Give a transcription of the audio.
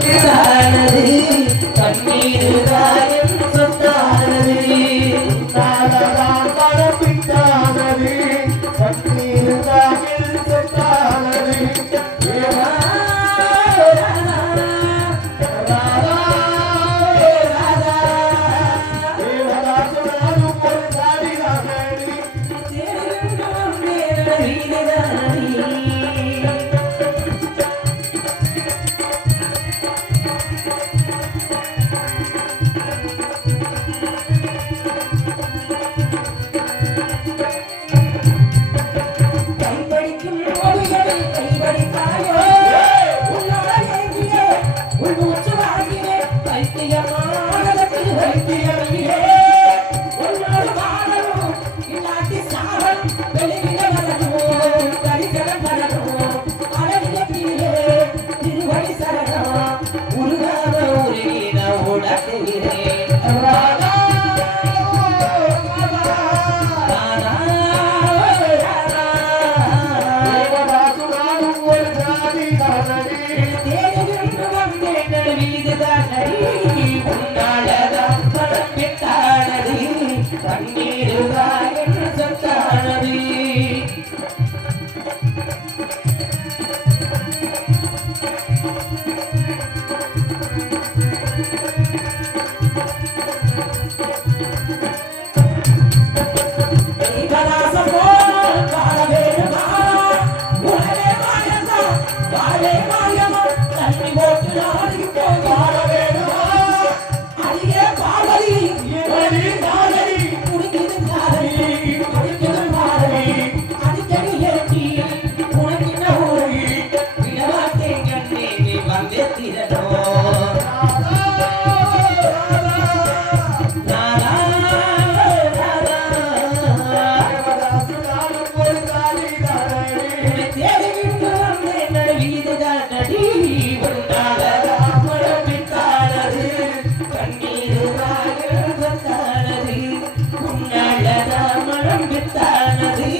சொத்தானது. 零二 கண்ணீருதாக தானது உன்னழதா மனம் வித்தானது.